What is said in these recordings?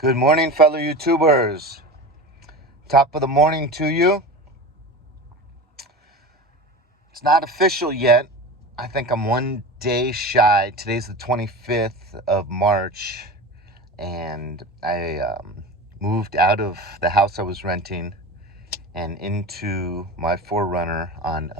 Good morning, fellow YouTubers. Top of the morning to you. It's not official yet. I think I'm one day shy. Today's the 25th of March, and I moved out of the house I was renting and into my 4Runner on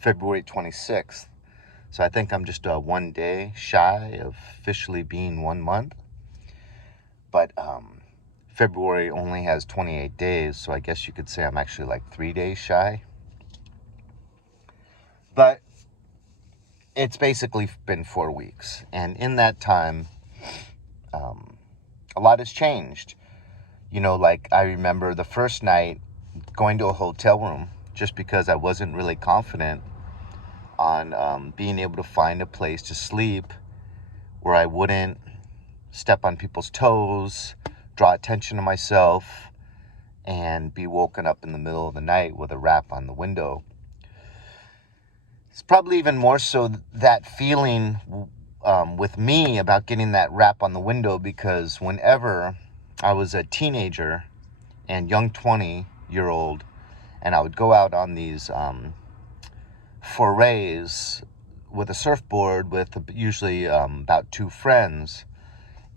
February 26th. So I think I'm just one day shy of officially being 1 month. But February only has 28 days, so I guess you could say I'm actually like 3 days shy. But it's basically been 4 weeks. And in that time, a lot has changed. Like I remember the first night going to a hotel room just because I wasn't really confident on being able to find a place to sleep where I wouldn't step on people's toes, draw attention to myself, and be woken up in the middle of the night with a rap on the window. It's probably even more so that feeling with me about getting that rap on the window, because whenever I was a teenager and young 20-year-old, and I would go out on these forays with a surfboard with usually about 2 friends,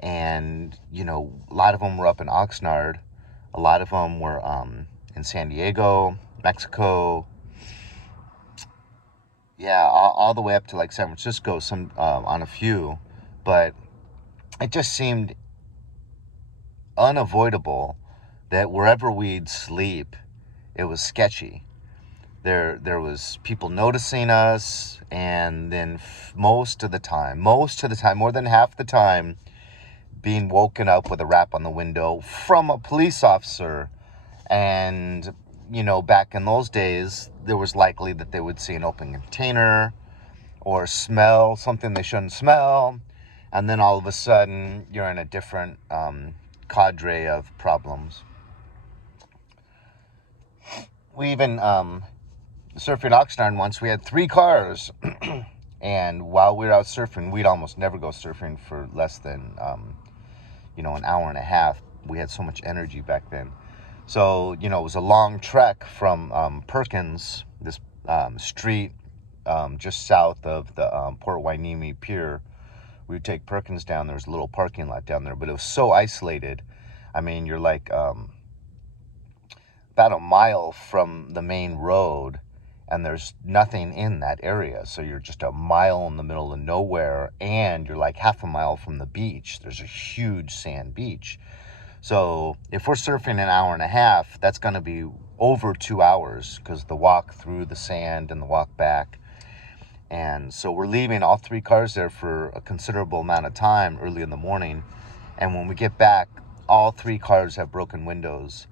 and a lot of them were up in Oxnard, a lot of them were in San Diego, Mexico, all the way up to like San Francisco, some on a few. But it just seemed unavoidable that wherever we'd sleep, it was sketchy. There was people noticing us, and then most of the time, more than half the time, being woken up with a rap on the window from a police officer. And back in those days, there was likely that they would see an open container or smell something they shouldn't smell, and then all of a sudden you're in a different cadre of problems. We even surfing Oxnard once, we had 3 cars, and while we were out surfing, we'd almost never go surfing for less than an hour and a half. We had so much energy back then. So, it was a long trek from Perkins, this street just south of the Port Hueneme Pier. We would take Perkins down. There was a little parking lot down there, but it was so isolated. I mean, you're like about a mile from the main road, and there's nothing in that area. So you're just a mile in the middle of nowhere, and you're like half a mile from the beach. There's a huge sand beach. So if we're surfing an hour and a half, that's going to be over 2 hours, because the walk through the sand and the walk back. And so we're leaving all 3 cars there for a considerable amount of time early in the morning. And when we get back, all 3 cars have broken windows.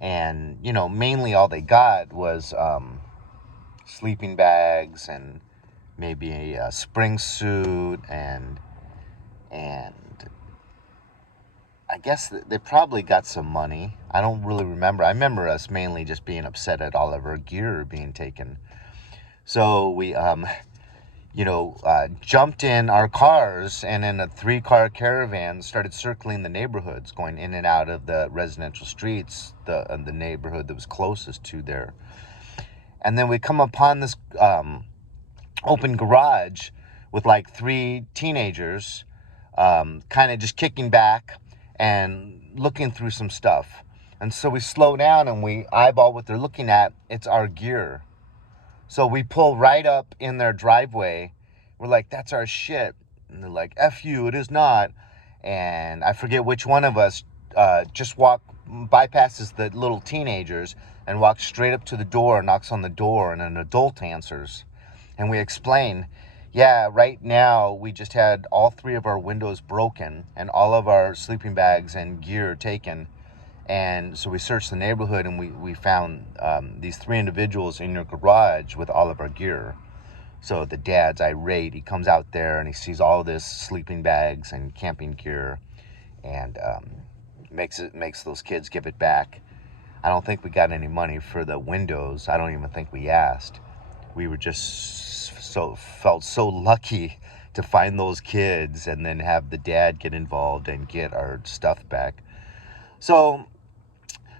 And, mainly all they got was sleeping bags and maybe a spring suit, and I guess they probably got some money. I don't really remember. I remember us mainly just being upset at all of our gear being taken. So we, jumped in our cars, and in a 3-car caravan started circling the neighborhoods, going in and out of the residential streets, the neighborhood that was closest to there. And then we come upon this open garage with like 3 teenagers kind of just kicking back and looking through some stuff. And so we slow down and we eyeball what they're looking at. It's our gear. So we pull right up in their driveway. We're like, that's our shit. And they're like, F you, it is not. And I forget which one of us just bypasses the little teenagers and walks straight up to the door, knocks on the door, and an adult answers. And we explain, yeah, right now we just had all 3 of our windows broken and all of our sleeping bags and gear taken. And so we searched the neighborhood, and we found these 3 individuals in your garage with all of our gear. So the dad's irate. He comes out there and he sees all this sleeping bags and camping gear, and makes those kids give it back. I don't think we got any money for the windows. I don't even think we asked. We were just felt so lucky to find those kids and then have the dad get involved and get our stuff back. So,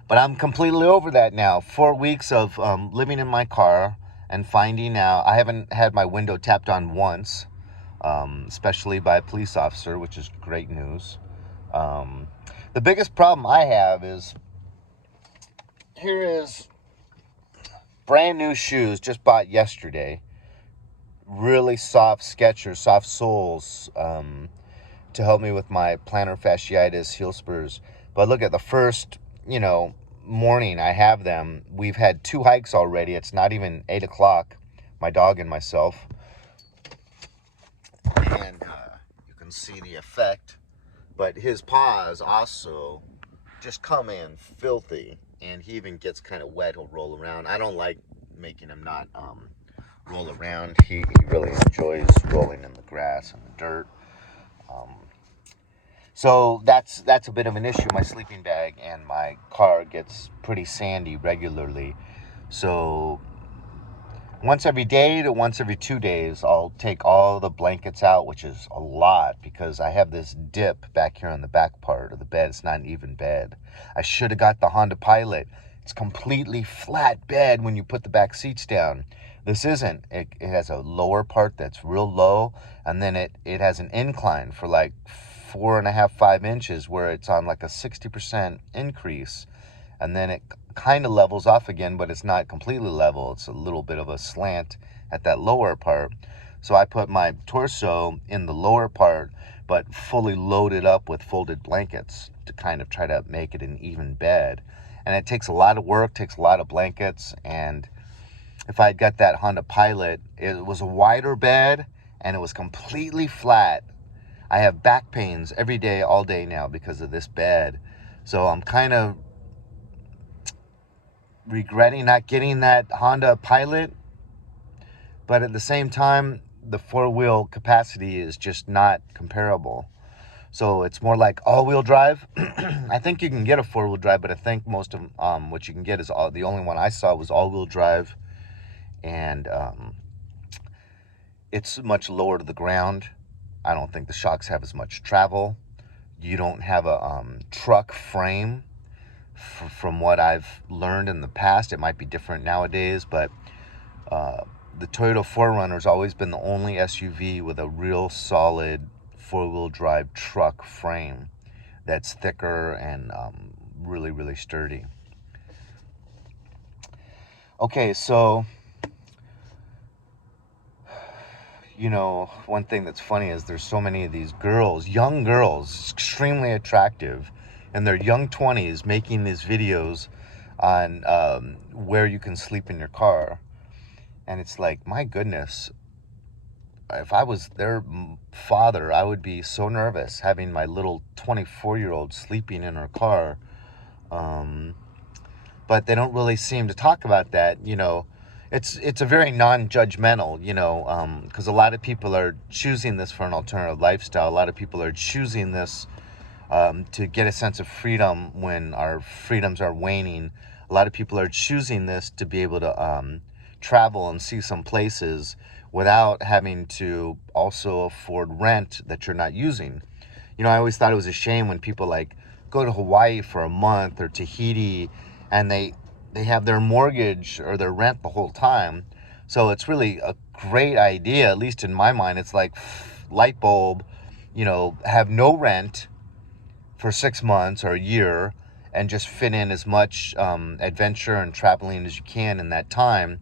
but I'm completely over that now. 4 weeks of living in my car and finding out. I haven't had my window tapped on once, especially by a police officer, which is great news. The biggest problem I have is, here is brand new shoes just bought yesterday. Really soft Skechers, soft soles, to help me with my plantar fasciitis heel spurs. But look at the first, morning I have them. We've had 2 hikes already. It's not even 8 o'clock, my dog and myself. And you can see the effect. But his paws also just come in filthy. And he even gets kind of wet. He'll roll around. I don't like making him not roll around. He really enjoys rolling in the grass and the dirt. So that's a bit of an issue. My sleeping bag and my car gets pretty sandy regularly. So once every day to once every 2 days, I'll take all the blankets out, which is a lot because I have this dip back here on the back part of the bed. It's not an even bed. I should have got the Honda Pilot. It's completely flat bed when you put the back seats down. This isn't. It has a lower part that's real low, and then it has an incline for like 4.5, 5 inches where it's on like a 60% increase, and then it kind of levels off again, but it's not completely level. It's a little bit of a slant at that lower part. So I put my torso in the lower part, but fully loaded up with folded blankets to kind of try to make it an even bed. And it takes a lot of work, takes a lot of blankets. And if I had got that Honda Pilot, it was a wider bed and it was completely flat. I have back pains every day, all day now because of this bed. So I'm kind of regretting not getting that Honda Pilot. But at the same time, the 4-wheel capacity is just not comparable. So it's more like all-wheel drive. I think you can get a 4-wheel drive, but I think most of what you can get is the only one I saw was all-wheel drive. And it's much lower to the ground. I don't think the shocks have as much travel. You don't have a truck frame. From what I've learned in the past, it might be different nowadays, but the Toyota 4Runner's always been the only SUV with a real solid 4-wheel drive truck frame that's thicker and really, really sturdy. Okay, so one thing that's funny is there's so many of these girls, young girls, extremely attractive, in their young 20s, making these videos on where you can sleep in your car. And it's like, my goodness, if I was their father, I would be so nervous having my little 24-year-old sleeping in her car. But they don't really seem to talk about that, It's a very non-judgmental, because a lot of people are choosing this for an alternative lifestyle. A lot of people are choosing this to get a sense of freedom when our freedoms are waning. A lot of people are choosing this to be able to travel and see some places without having to also afford rent that you're not using. I always thought it was a shame when people go to Hawaii for a month or Tahiti and they have their mortgage or their rent the whole time. So it's really a great idea, at least in my mind. It's like light bulb, have no rent for 6 months or a year and just fit in as much adventure and traveling as you can in that time.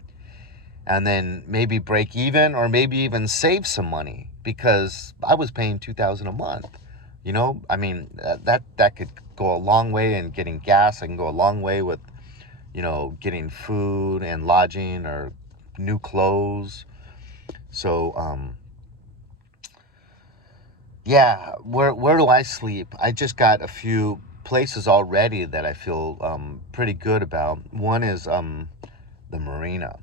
And then maybe break even or maybe even save some money, because I was paying $2,000 a month. I mean, that could go a long way in getting gas. I can go a long way with getting food and lodging or new clothes. So, yeah, where do I sleep? I just got a few places already that I feel pretty good about. One is the marina.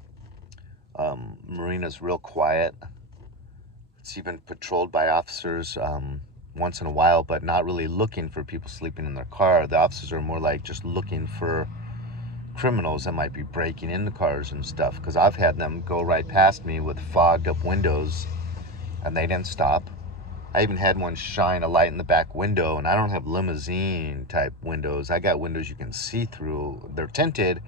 Marina's real quiet. It's even patrolled by officers once in a while, but not really looking for people sleeping in their car. The officers are more like just looking for criminals that might be breaking into cars and stuff, because I've had them go right past me with fogged up windows and they didn't stop. I even had one shine a light in the back window, and I don't have limousine type windows. I got windows you can see through. They're tinted,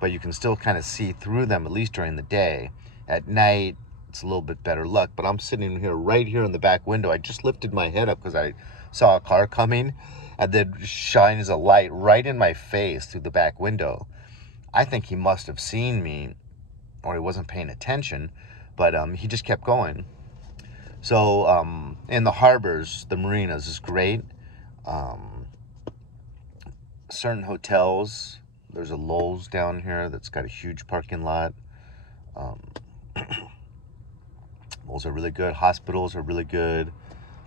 but you can still kind of see through them, at least during the day. At night, it's a little bit better luck, but I'm sitting here right here in the back window. I just lifted my head up because I saw a car coming, and then shines a light right in my face through the back window. I think he must have seen me, or he wasn't paying attention, but he just kept going. So in the harbors, the marinas is great. Certain hotels, there's a Lowe's down here that's got a huge parking lot. Those are really good. Hospitals are really good.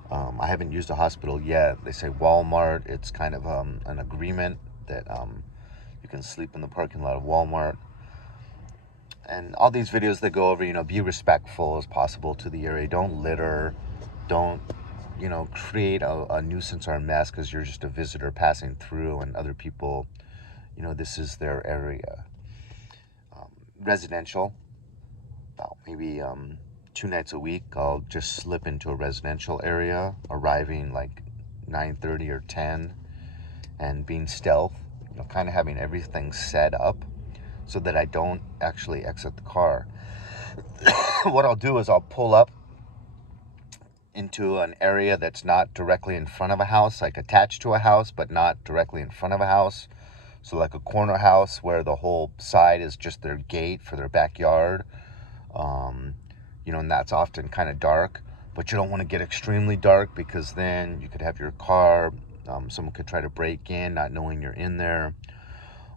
I haven't used a hospital yet. They say Walmart, it's kind of an agreement that you can sleep in the parking lot of Walmart. And all these videos that go over, be respectful as possible to the area. Don't litter. Don't, create a nuisance or a mess because you're just a visitor passing through and other people, this is their area. Residential, about maybe 2 nights a week, I'll just slip into a residential area, arriving like 9:30 or 10, and being stealth, kind of having everything set up so that I don't actually exit the car. What I'll do is I'll pull up into an area that's not directly in front of a house, like attached to a house, but not directly in front of a house. So like a corner house where the whole side is just their gate for their backyard. And that's often kind of dark, but you don't want to get extremely dark because then you could have your car, someone could try to break in not knowing you're in there.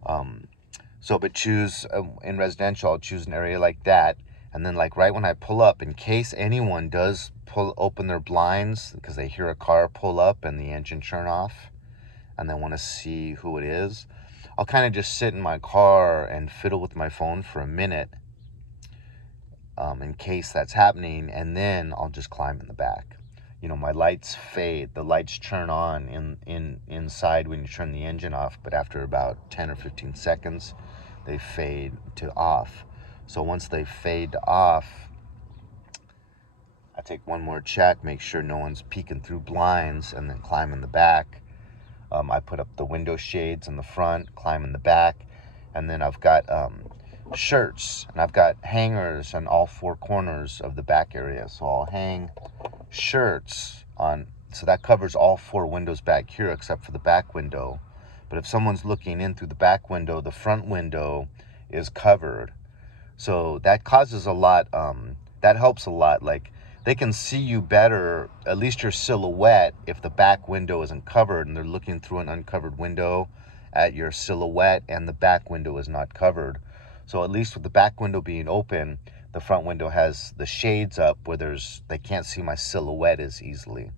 But choose, in residential, I'll choose an area like that. And then like right when I pull up, in case anyone does open their blinds because they hear a car pull up and the engine turn off and they want to see who it is, I'll kind of just sit in my car and fiddle with my phone for a minute in case that's happening, and then I'll just climb in the back. My lights fade. The lights turn on inside when you turn the engine off, but after about 10 or 15 seconds, they fade to off. So once they fade off, I take one more check, make sure no one's peeking through blinds, and then climb in the back. I put up the window shades in the front, climb in the back, and then I've got shirts, and I've got hangers on all 4 corners of the back area. So I'll hang shirts on, so that covers all 4 windows back here except for the back window. But if someone's looking in through the back window, the front window is covered. So that causes a lot, that helps a lot. Like, they can see you better, at least your silhouette, if the back window isn't covered and they're looking through an uncovered window at your silhouette and the back window is not covered. So at least with the back window being open, the front window has the shades up where they can't see my silhouette as easily.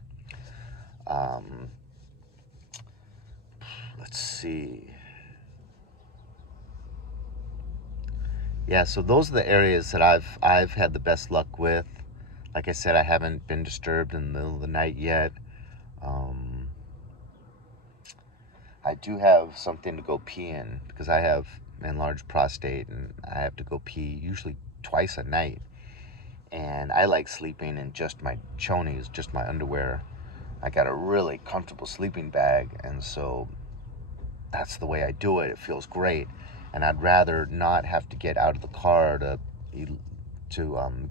Let's see. Yeah, so those are the areas that I've had the best luck with. Like I said, I haven't been disturbed in the middle of the night yet. I do have something to go pee in because I have enlarged prostate and I have to go pee usually twice a night. And I like sleeping in just my chonies, just my underwear. I got a really comfortable sleeping bag, and so that's the way I do it. It feels great. And I'd rather not have to get out of the car to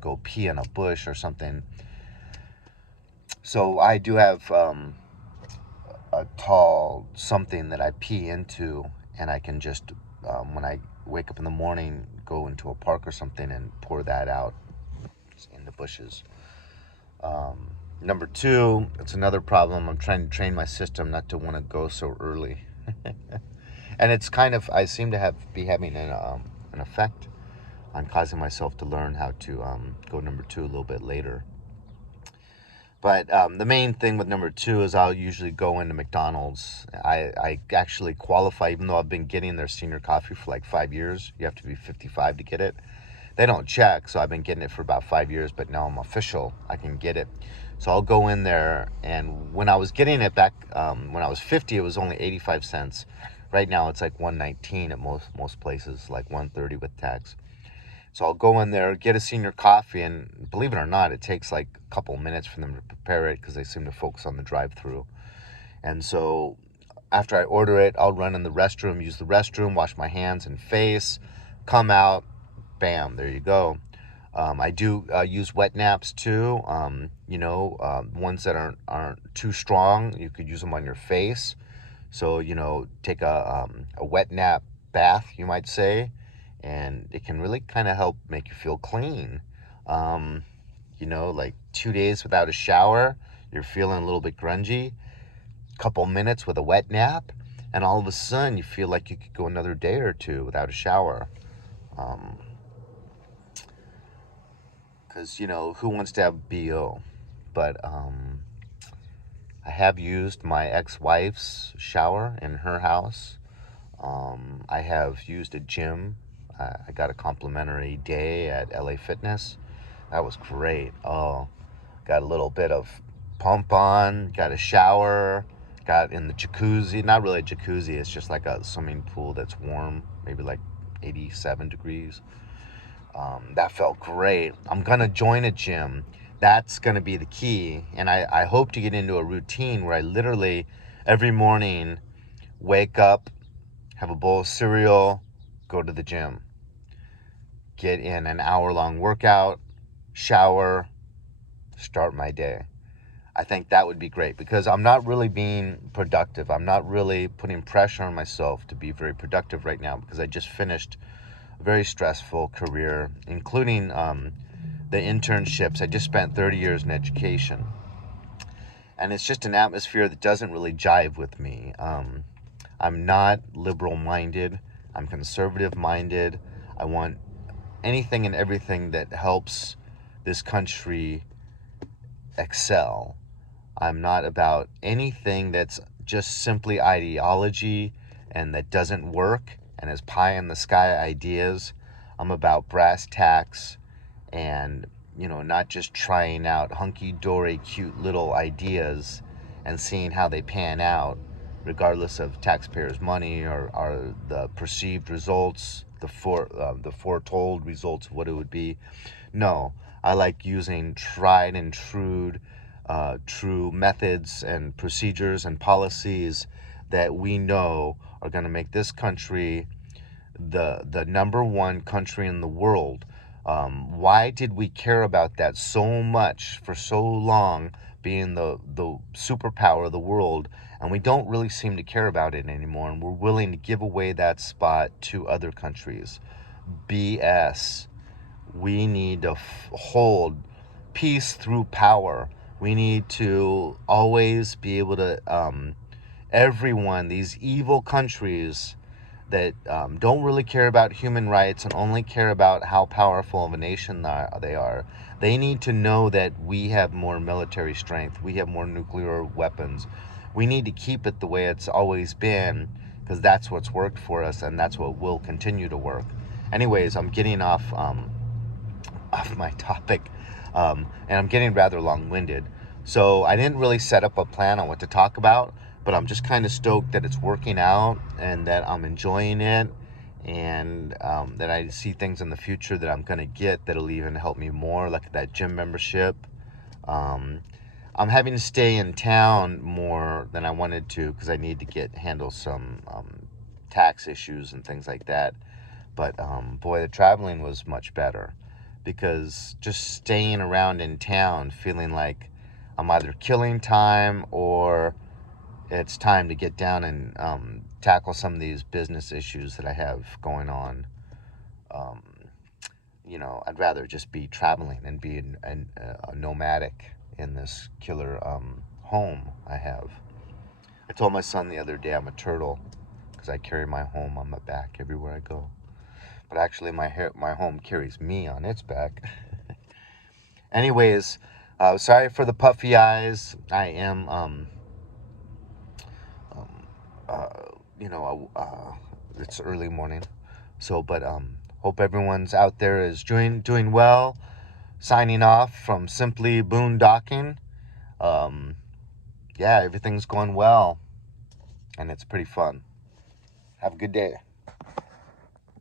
go pee in a bush or something. So I do have a tall something that I pee into, and I can just, when I wake up in the morning, go into a park or something and pour that out in the bushes. Number 2, it's another problem. I'm trying to train my system not to want to go so early. And it's kind of, I seem to be having an effect on causing myself to learn how to go number 2 a little bit later. But the main thing with number 2 is I'll usually go into McDonald's. I actually qualify, even though I've been getting their senior coffee for like 5 years. You have to be 55 to get it. They don't check, so I've been getting it for about 5 years, but now I'm official. I can get it. So I'll go in there, and when I was getting it back, when I was 50, it was only 85 cents. Right now, it's like $1.19 at most places, like $1.30 with tax. So I'll go in there, get a senior coffee, and believe it or not, it takes like a couple minutes for them to prepare it because they seem to focus on the drive-through. And so after I order it, I'll run in the restroom, use the restroom, wash my hands and face, come out, bam, there you go. I do use wet naps too. Ones that aren't too strong. You could use them on your face. So take a wet nap bath, you might say, and it can really kind of help make you feel clean. Like 2 days without a shower, you're feeling a little bit grungy. Couple minutes with a wet nap, and all of a sudden you feel like you could go another day or two without a shower. Because who wants to have BO? But I have used my ex-wife's shower in her house. I have used a gym. I got a complimentary day at LA Fitness. That was great. Oh, got a little bit of pump on, got a shower, got in the jacuzzi. Not really a jacuzzi, it's just like a swimming pool that's warm, maybe like 87 degrees. That felt great. I'm going to join a gym. That's going to be the key. And I hope to get into a routine where I literally every morning wake up, have a bowl of cereal, go to the gym, get in an hour-long workout, shower, start my day. I think that would be great because I'm not really being productive. I'm not really putting pressure on myself to be very productive right now because I just finished a very stressful career, including the internships. I just spent 30 years in education. And it's just an atmosphere that doesn't really jive with me. I'm not liberal-minded. I'm conservative-minded. I want anything and everything that helps this country excel. I'm not about anything that's just simply ideology and that doesn't work and is pie-in-the-sky ideas. I'm about brass tacks and, not just trying out hunky-dory, cute little ideas and seeing how they pan out, regardless of taxpayers' money or the perceived results, the foretold results of what it would be. No, I like using tried and true methods and procedures and policies that we know are going to make this country the number one country in the world. Why did we care about that so much for so long, being the superpower of the world, and we don't really seem to care about it anymore, and we're willing to give away that spot to other countries? BS. We need to hold peace through power. We need to always be able to, everyone, these evil countries that don't really care about human rights and only care about how powerful of a nation they are, they need to know that we have more military strength. We have more nuclear weapons. We need to keep it the way it's always been because that's what's worked for us and that's what will continue to work. Anyways, I'm getting off my topic, and I'm getting rather long-winded. So I didn't really set up a plan on what to talk about, but I'm just kind of stoked that it's working out and that I'm enjoying it, and that I see things in the future that I'm going to get that'll even help me more, like that gym membership. I'm having to stay in town more than I wanted to because I need to handle some tax issues and things like that. But boy, the traveling was much better because just staying around in town feeling like I'm either killing time or it's time to get down and tackle some of these business issues that I have going on. I'd rather just be traveling and be a nomadic in this killer home I have. I told my son the other day I'm a turtle because I carry my home on my back everywhere I go. But actually, my home carries me on its back. Anyways, sorry for the puffy eyes. I am, it's early morning. So, but hope everyone's out there is doing well. Signing off from Simply Boondocking. Yeah, everything's going well, and it's pretty fun. Have a good day.